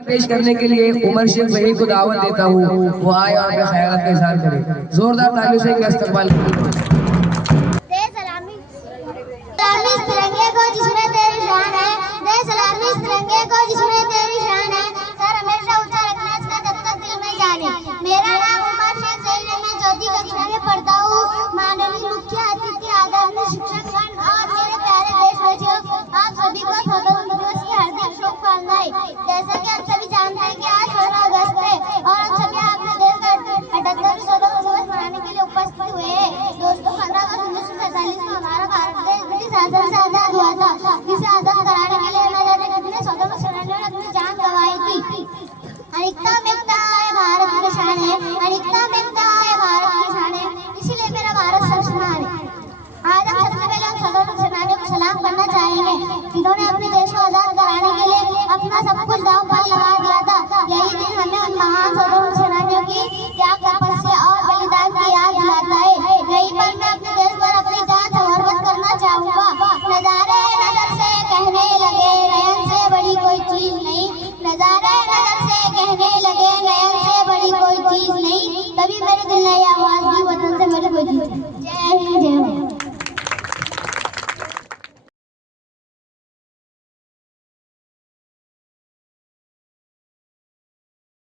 पेश करने के लिए उमर शेख भाई को दावत देता हूँ, वो आए और अपने ख्यालात का इज़हार करें। जोरदार तालियों से इनका इस्तकबाल करें। तिरंगे को जिसमें तेरी शान है, दे सलामी तिरंगे को जिसमें तेरी शान है, सर हमेशा ऊंचा रखना इसका जब तक दिल में जाने। मेरा नाम उमर शेख भाई है, मैं ज्योति कक्षा में पढ़ता हूँ। माननीय मुख्य अतिथि, आदरणीय शिक्षकगण और मेरे प्यारे देशवासियों, आप सभी को स्वतंत्रता दिवस की हार्दिक शुभकामनाएं। जैसा कि आप सभी जानते हैं कि आज 16 अगस्त है और हम सभी अपने देश का 78वां स्वतंत्रता दिवस मनाने के लिए उपस्थित हुए हैं। दोस्तों, 15 अगस्त 1947 में हमारा भारत देश ब्रिटिश शासन से आजाद हुआ था, जिसे आजाद कराने के लिए न जाने कितने स्वतंत्र सेनानियों ने अपनी जान गंवाई थी। अनेकता में एकता है भारत की शान है, अनेकता में एकता है भारत की शान है, इसीलिए मेरा भारत सबसे महान है। आज हम सबसे पहले हम स्वतंत्र सेनानियों को सलाम करना चाहेंगे, जिन्होंने अपने देश को आजाद कराने के लिए अपना सब कुछ दांव